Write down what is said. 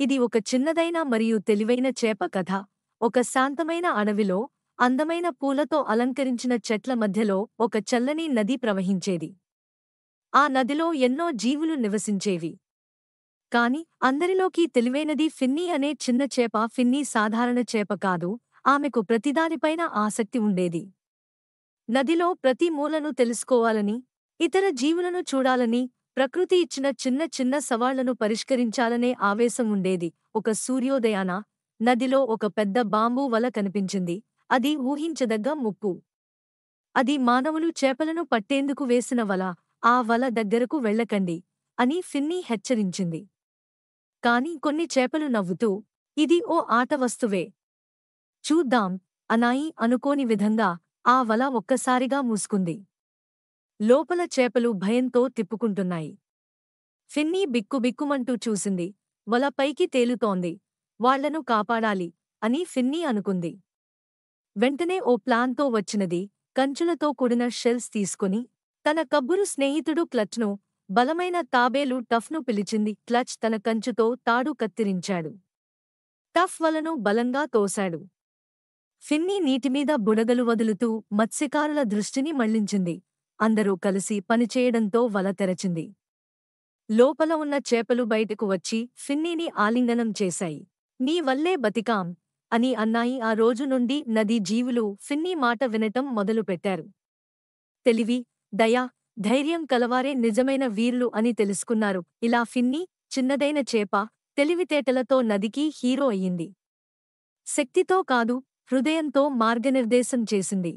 ఇది ఒక చిన్నదైన మరియు తెలివైన చేప కథ. ఒక శాంతమైన అడవిలో, అందమైన పూలతో అలంకరించిన చెట్ల మధ్యలో ఒక చల్లని నది ప్రవహించేది. ఆ నదిలో ఎన్నో జీవులు నివసించేవి. కాని అందరిలోకి తెలివైనది ఫిన్నీ అనే చిన్న చేప. ఫిన్నీ సాధారణ చేప కాదు, ఆమెకు ప్రతిదానిపైన ఆసక్తి ఉండేది. నదిలో ప్రతి మూలను తెలుసుకోవాలని, ఇతర జీవులను చూడాలని, ప్రకృతి ఇచ్చిన చిన్న చిన్న సవాళ్లను పరిష్కరించాలనే ఆవేశం ఉండేది. ఒక సూర్యోదయాన నదిలో ఒక పెద్ద బాంబూ వల కనిపించింది. అది ఊహించదగ్గ ముప్పు. అది మానవులు చేపలను పట్టేందుకు వేసిన వల. ఆ వల దగ్గరకు వెళ్ళకండి అని ఫిన్నీ హెచ్చరించింది. కాని కొన్ని చేపలు నవ్వుతూ, ఇది ఓ ఆట వస్తువే, చూద్దాం అనాయి. అనుకోని విధంగా ఆ వల ఒక్కసారిగా మూసుకుంది. లోపల చేపలు భయంతో తిప్పుకుంటున్నాయి. ఫిన్నీ బిక్కుబిక్కుమంటూ చూసింది. వల పైకి తేలుతోంది. వాళ్లను కాపాడాలి అని ఫిన్నీ అనుకుంది. వెంటనే ఓ ప్లాన్తో వచ్చినది. కంచులతో కూడిన షెల్స్ తీసుకుని తన కబ్బురు స్నేహితుడు క్లచ్ను, బలమైన తాబేలు టఫ్ను పిలిచింది. క్లచ్ తన కంచుతో తాడు కత్తిరించాడు. టఫ్ వలను బలంగా తోశాడు. ఫిన్నీ నీటిమీద బుడగలు వదులుతూ మత్స్యకారుల దృష్టిని మళ్లించింది. అందరూ కలిసి పనిచేయడంతో వల తెరచింది. లోపల ఉన్న చేపలు బయటకు వచ్చి ఫిన్నీని ఆలింగనం చేశాయి. నీ వల్లే బతికాం అని అన్నాయి. ఆ రోజు నుండి నదీ జీవులు ఫిన్నీ మాట వినటం మొదలుపెట్టారు. తెలివి, దయ, ధైర్యం కలవారే నిజమైన వీరులు అని తెలుసుకున్నారు. ఇలా ఫిన్నీ, చిన్నదైన చేప, తెలివితేటలతో నదికి హీరో అయ్యింది. శక్తితో కాదు, హృదయంతో మార్గనిర్దేశం చేసింది.